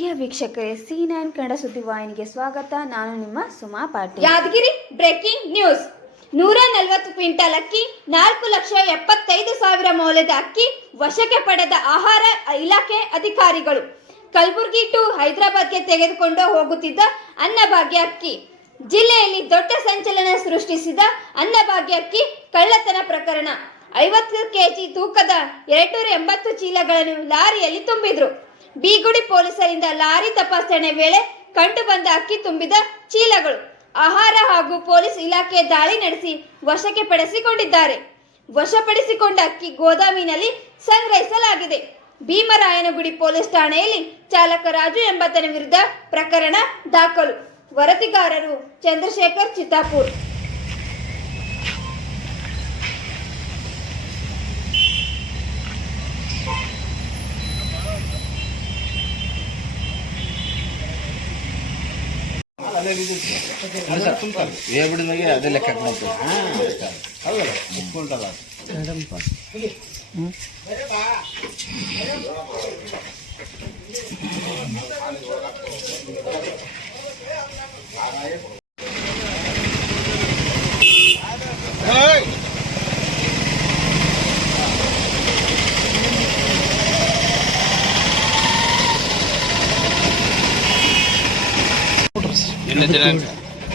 ಪ್ರಿಯ ವೀಕ್ಷಕರೇ, C9 ಕನ್ನಡ ಸುದ್ದಿವಾಹಿನಿಗೆ ಸ್ವಾಗತ. ನಾನು ನಿಮ್ಮ Suma Patil. Yadgir breaking news. 140 quintal ಅಕ್ಕಿ, 4,75,000 ಮೌಲ್ಯದ ಅಕ್ಕಿ ವಶಕ್ಕೆ ಪಡೆದ ಆಹಾರ ಇಲಾಖೆ ಅಧಿಕಾರಿಗಳು. ಕಲಬುರಗಿ ಟು ಹೈದರಾಬಾದ್ಗೆ ತೆಗೆದುಕೊಂಡು ಹೋಗುತ್ತಿದ್ದ ಅನ್ನಭಾಗ್ಯ ಅಕ್ಕಿ. ಜಿಲ್ಲೆಯಲ್ಲಿ ದೊಡ್ಡ ಸಂಚಲನ ಸೃಷ್ಟಿಸಿದ ಅನ್ನಭಾಗ್ಯ ಅಕ್ಕಿ ಕಳ್ಳತನ ಪ್ರಕರಣ. 50 ಕೆಜಿ ತೂಕದ 280 ಚೀಲಗಳನ್ನು ಲಾರಿಯಲ್ಲಿ ತುಂಬಿದ್ರು. ಬೀಗುಡಿ ಪೊಲೀಸರಿಂದ ಲಾರಿ ತಪಾಸಣೆ ವೇಳೆ ಕಂಡುಬಂದ ಅಕ್ಕಿ ತುಂಬಿದ ಚೀಲಗಳು ಆಹಾರ ಹಾಗೂ ಪೊಲೀಸ್ ಇಲಾಖೆ ದಾಳಿ ನಡೆಸಿ ವಶಕ್ಕೆ ಪಡಿಸಿಕೊಂಡಿದ್ದಾರೆ. ವಶಪಡಿಸಿಕೊಂಡ ಅಕ್ಕಿ ಗೋದಾಮಿನಲ್ಲಿ ಸಂಗ್ರಹಿಸಲಾಗಿದೆ. ಭೀಮರಾಯನಗುಡಿ ಪೊಲೀಸ್ ಠಾಣೆಯಲ್ಲಿ ಚಾಲಕ ರಾಜು ಎಂಬಾತನ ವಿರುದ್ಧ ಪ್ರಕರಣ ದಾಖಲು. ವರದಿಗಾರರು ಚಂದ್ರಶೇಖರ್ ಚಿತ್ತಾಪುರ್. ಬಿಡಿದಾಗೆ ಅದೇ ಲೆಕ್ಕ ಹೌದಲ್ಲ ಮುಟ್ಕೊಂಡಲ್ಲ ನಿನ್ನೆ ದಿನಾಂಕ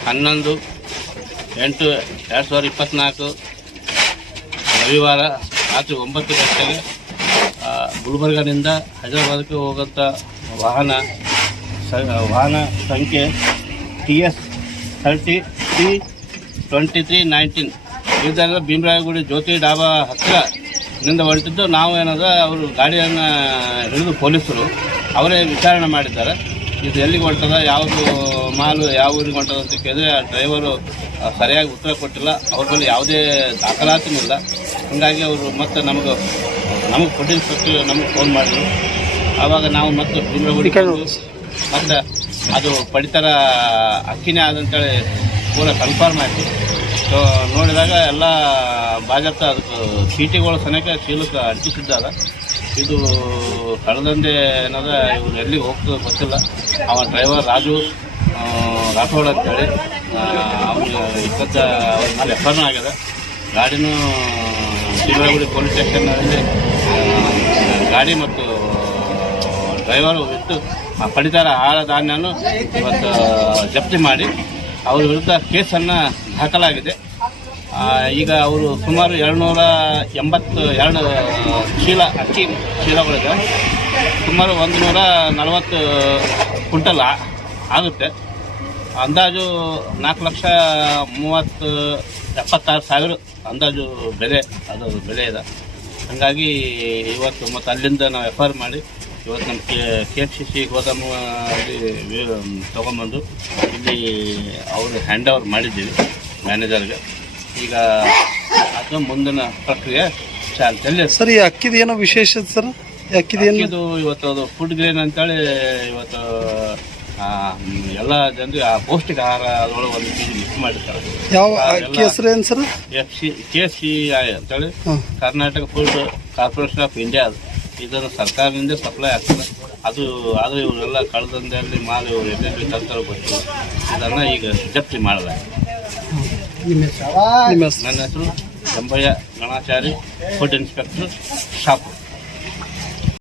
11/8/2024 ರವಿವಾರ ರಾತ್ರಿ 9 ಗಂಟೆಗೆ ಗುಲ್ಬರ್ಗದಿಂದ ಹೈದರಾಬಾದ್ಗೆ ಹೋಗುವಂಥ ವಾಹನ ಸಂಖ್ಯೆ TS 30C2319 ಇದರಿಂದ ಭೀಮರಾಯಗುಡಿ ಜ್ಯೋತಿ ಡಾಬಾ ಹತ್ತಿರದಿಂದ ಹೊರಟಿದ್ದು. ನಾವು ಏನದ ಅವರು ಗಾಡಿಯನ್ನು ಹಿಡಿದು ಪೊಲೀಸರು ಅವರೇ ವಿಚಾರಣೆ ಮಾಡಿದ್ದಾರೆ. ಇದು ಎಲ್ಲಿಗೆ ಹೊಂಟದ, ಯಾವುದು ಮಾಲು ಯಾವ ಊರಿಗೆ ಹೊಂಟದ ಅಂತ ಕೇಳಿದ್ರೆ ಆ ಡ್ರೈವರು ಸರಿಯಾಗಿ ಉತ್ತರ ಕೊಟ್ಟಿಲ್ಲ. ಅವ್ರ ಬಳಿ ಯಾವುದೇ ದಾಖಲಾತಿನೂ ಇಲ್ಲ. ಹಾಗಾಗಿ ಅವರು ಮತ್ತು ನಮಗೆ ಫುಡ್ ಇನ್ಸ್ಪೆಕ್ಟರ್ ನಮಗೆ ಫೋನ್ ಮಾಡಿದ್ರು. ಆವಾಗ ನಾವು ಮತ್ತು ಭೀಮರಾಯಗುಡಿ ಮತ್ತು ಅದು ಪಡಿತರ ಅಕ್ಕಿನೇ ಆದಂತೇಳಿ ಪೂರ ಕನ್ಫರ್ಮ್ ಆಯಿತು. ಸೊ ನೋಡಿದಾಗ ಎಲ್ಲ ಬಾಜಪ್ತ ಅದಕ್ಕೆ ಚೀಟಿಗಳು ಸನೇಕ ಚೀಲಕ್ಕೆ ಅಂಟಿಸಿದ್ದಾರ. ಇದು ಕಳೆದಂದೆ ಏನದ ಇವ್ರು ಎಲ್ಲಿಗೆ ಹೋಗ್ತದೆ ಗೊತ್ತಿಲ್ಲ. ಅವ ಡ್ರೈವರ್ ರಾಜು ರಾಠೋಡ್ ಅಂತೇಳಿ ಅವ್ನಿಗೆ ಅವ್ರ ಮೇಲೆ ಎಫ್ಐಆರ್ ಆಗಿದೆ. ಗಾಡಿನೂ ಭೀಮರಾಯಗುಡಿ ಪೊಲೀಸ್ ಸ್ಟೇಷನ್ನಲ್ಲಿ ಗಾಡಿ ಮತ್ತು ಡ್ರೈವರು ಇತ್ತು ಪಡಿತರ ಆಹಾರ ಧಾನ್ಯವನ್ನು ಇವತ್ತು ಜಪ್ತಿ ಮಾಡಿ ಅವ್ರ ವಿರುದ್ಧ ಕೇಸನ್ನು ದಾಖಲಾಗಿದೆ. ಈಗ ಅವರು ಸುಮಾರು 282 ಚೀಲ ಅಕ್ಕಿ ಚೀಲಗಳಿದೆ. ಸುಮಾರು 140 ಕ್ವಿಂಟಲ್ ಆಗುತ್ತೆ. ಅಂದಾಜು 4,76,000 ಅಂದಾಜು ಬೆಲೆ ಅದು ಬೆಲೆ ಇದೆ. ಹಾಗಾಗಿ ಇವತ್ತು ಮತ್ತು ಅಲ್ಲಿಂದ ನಾವು FIR ಮಾಡಿ ಇವತ್ತು ನಮ್ಮ KFCC ಗೋದಾಮಲ್ಲಿ ತೊಗೊಂಬಂದು ಇಲ್ಲಿ ಅವರು ಹ್ಯಾಂಡ್ ಓವರ್ ಮಾಡಿದ್ದೀವಿ ಮ್ಯಾನೇಜರ್ಗೆ. ಈಗ ಅದು ಮುಂದಿನ ಪ್ರಕ್ರಿಯೆ ಚಾಲ್ತಿಯಲ್ಲಿ. ಸರ್, ಈ ಅಕ್ಕಿದು ಏನೋ ವಿಶೇಷ ಸರ್? ಅಕ್ಕಿದು ಇವತ್ತು ಅದು ಫುಡ್ ಗ್ರೇನ್ ಅಂತೇಳಿ ಇವತ್ತು ಎಲ್ಲ ಜನರಿಗೆ ಆ ಪೌಷ್ಟಿಕ ಆಹಾರ ಅದರೊಳಗೆ 1 kg ಮಿಕ್ಸ್ ಮಾಡಿರ್ತಾರೆ. ಯಾವ ಅಕ್ಕಿ ಹೆಸರು ಏನು ಸರ್? KFCI ಅಂತೇಳಿ Karnataka food corporation of India. ಅದು ಇದನ್ನು ಸರ್ಕಾರದಿಂದ ಸಪ್ಲೈ ಆಗ್ತದೆ. ಅದು ಇವರೆಲ್ಲ ಕಳೆದಂದಲ್ಲಿ ಮಾಲು ಎಲ್ಲೆಲ್ಲಿ ತಂತಾರೆ ಗೊತ್ತಿಲ್ಲ. ಇದನ್ನು ಈಗ ಜಪ್ತಿ ಮಾಡಲಾಗಿದೆ. ನನ್ನ ಹೆಸರು Jambayya Ganachari, food inspector shop.